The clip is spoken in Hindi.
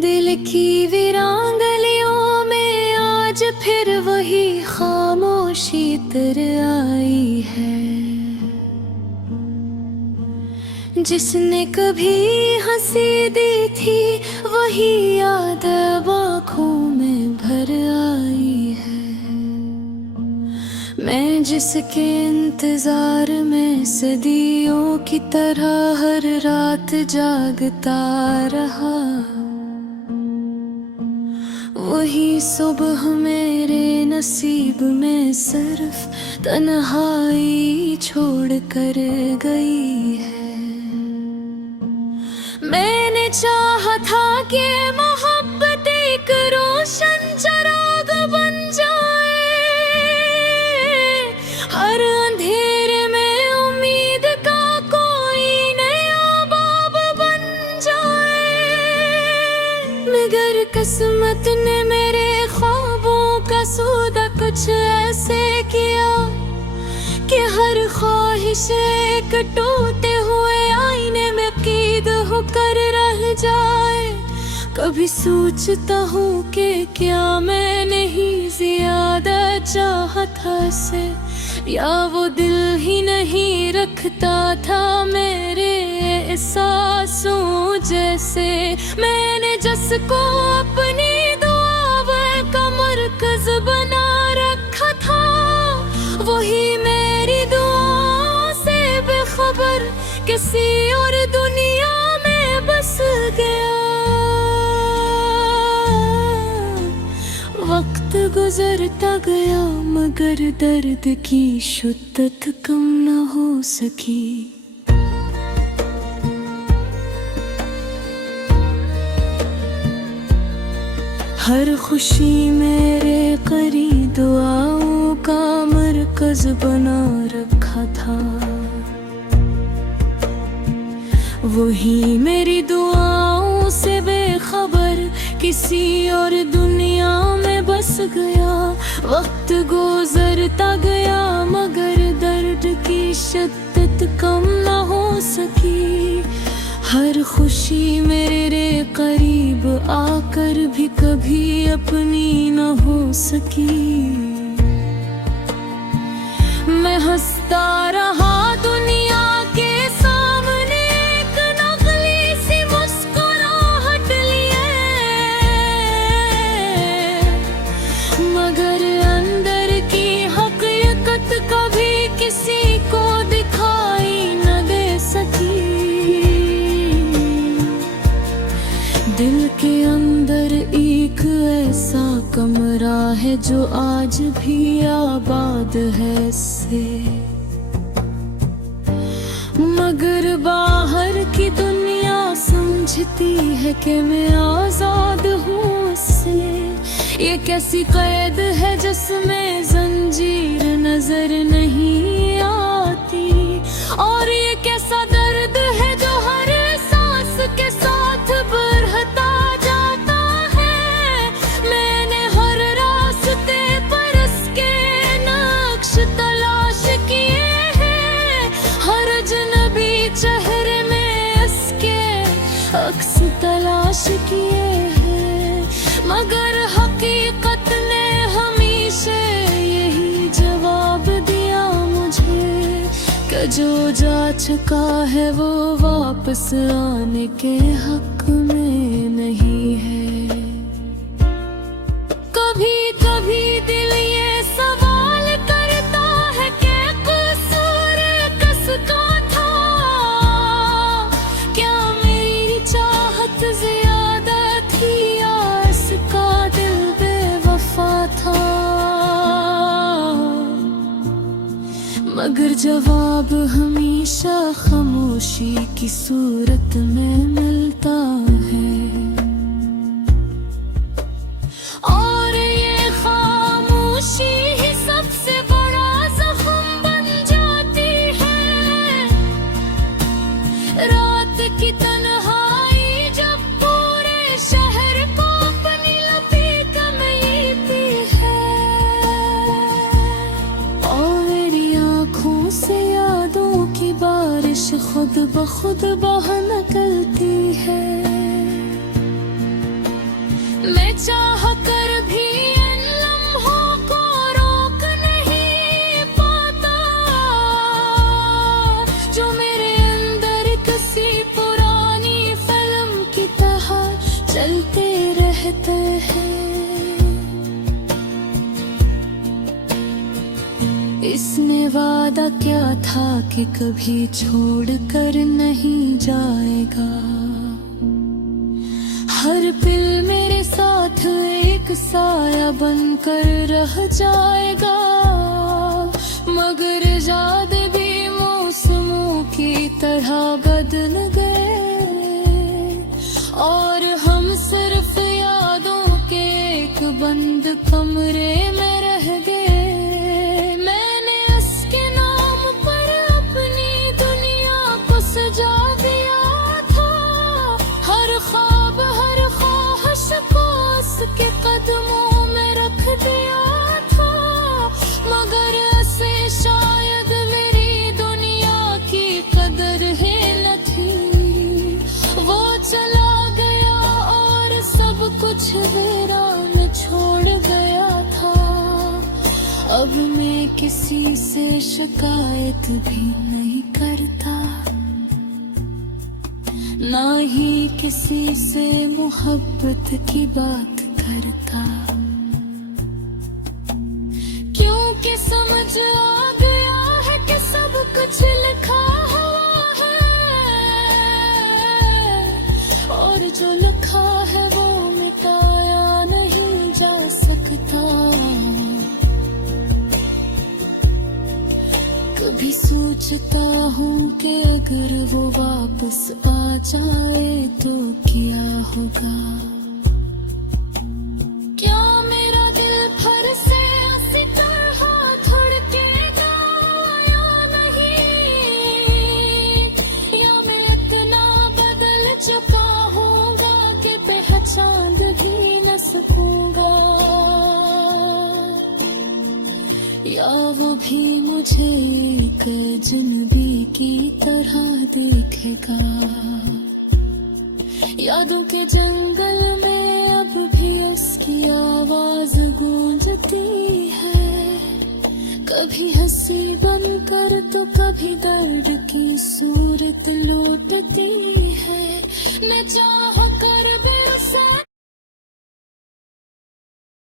दिल की वीरान गलियों में आज फिर वही खामोशी तर आई है, जिसने कभी हंसी दी थी वही याद आँखों में भर आई है। मैं जिसके इंतजार में सदियों की तरह हर रात जागता रहा, वही सुबह मेरे नसीब में सिर्फ तन्हाई छोड़ कर गई है। मैंने चाहा था कि मोहब्बत एक रोशन चिराग बन जाए, हर अंधेरे में उम्मीद का कोई नया बाब बन जाए। मगर किस्मत ने मेरे ख्वाबों का सौदा कुछ ऐसे किया कि हर ख्वाहिश एक टूटे हुए आईने में कैद होकर रह जाए। कभी सोचता हूँ कि क्या मैं नहीं ज्यादा चाहता से, या वो दिल ही नहीं रखता था मेरे एहसासों जैसे। मैंने जिसको अपनी दुआ का मरकज बना रखा था, वही मेरी दुआओं से बेखबर किसी और दुनिया में बस गया। वक्त गुजरता गया मगर दर्द की शिद्दत कम न हो सकी। हर खुशी मेरे करीब दुआओं का मरकज बना रखा था, वही मेरी दुआओं से बेखबर किसी और दुनिया में बस गया। वक्त गुजरता गया मगर दर्द की शिद्दत कम न हो सकी। हर खुशी मेरे करीब आकर भी कभी अपनी न हो सकी। मैं हंसता रहा दुनिया के सामने एक नकली सी मुस्कुराहट लिए, मगर अंदर की हकीकत कभी किसी को दिखाई न दे सकी। दिल के अंदर एक ऐसा कमरा है जो आज भी आबाद है इससे, मगर बाहर की दुनिया समझती है कि मैं आजाद हूँ इससे। ये कैसी कैद है जिसमें जंजीर नजर नहीं आती, और ये कैसा दर्द है जो हर सांस के साथ बढ़ता जाता है। मैंने हर रास्ते पर इसके नक्श तलाश किए हैं, हर अजनबी चेहरे में इसके अक्स तलाश किए हैं, मगर हकीकत ने हमेशा यही जवाब दिया मुझे कि जो जा चुका है वो वापस आने के हक में नहीं है। कभी कभी दिल ये सवाल करता है कि कसूर किसका था, क्या मेरी चाहत ज्यादा थी या इसका दिल बेवफा था। मगर जवाब हमेशा खामोशी की सूरत में मिलता है, और ये खामोशी ही सबसे बड़ा जख्म बन जाती है। रात की तन्हाई जब पूरे शहर को ब खुद बह निकलती है। मैं चाह कर भी इन लम्हों को रोक नहीं पाता, जो मेरे अंदर किसी पुरानी फिल्म की तरह चलते रहते हैं। इसने वादा क्या था कि कभी छोड़ कर नहीं जाएगा। हर पल मेरे साथ एक साया बनकर रह जाएगा। मगर याद भी मौसमों की तरह बदल गए, और हम सिर्फ यादों के एक बंद कमरे में रह गए। मैंने उसके नाम पर अपनी दुनिया को सजा दिया था, हर ख्वाब हर ख्वाहिश को उसके कदमों में रख दिया था। मगर उसे शायद मेरी दुनिया की कदर ही न थी। वो चला गया और सब कुछ वीरान छोड़ गया था। अब मैं किसी से शिकायत भी नहीं करता, ना ही किसी से मोहब्बत की बात करता, क्योंकि समझ आ गया है कि सब कुछ लिखा हुआ है, और जो लिखा है वो मिटाया नहीं जा सकता। कभी सोचता हूँ कि अगर वो वापस आ जाए तो क्या होगा। क्या मेरा दिल फिर से उसी तरह धड़केगा या नहीं, या मैं इतना बदल चुका हूँगा कि पहचान भी न सकूंगा, या वो भी मुझे एक अजनबी की तरह देखेगा। यादों के जंगल में अब भी उसकी आवाज गूंजती है, कभी हंसी बनकर तो कभी दर्द की सूरत लौटती है। मैं चाह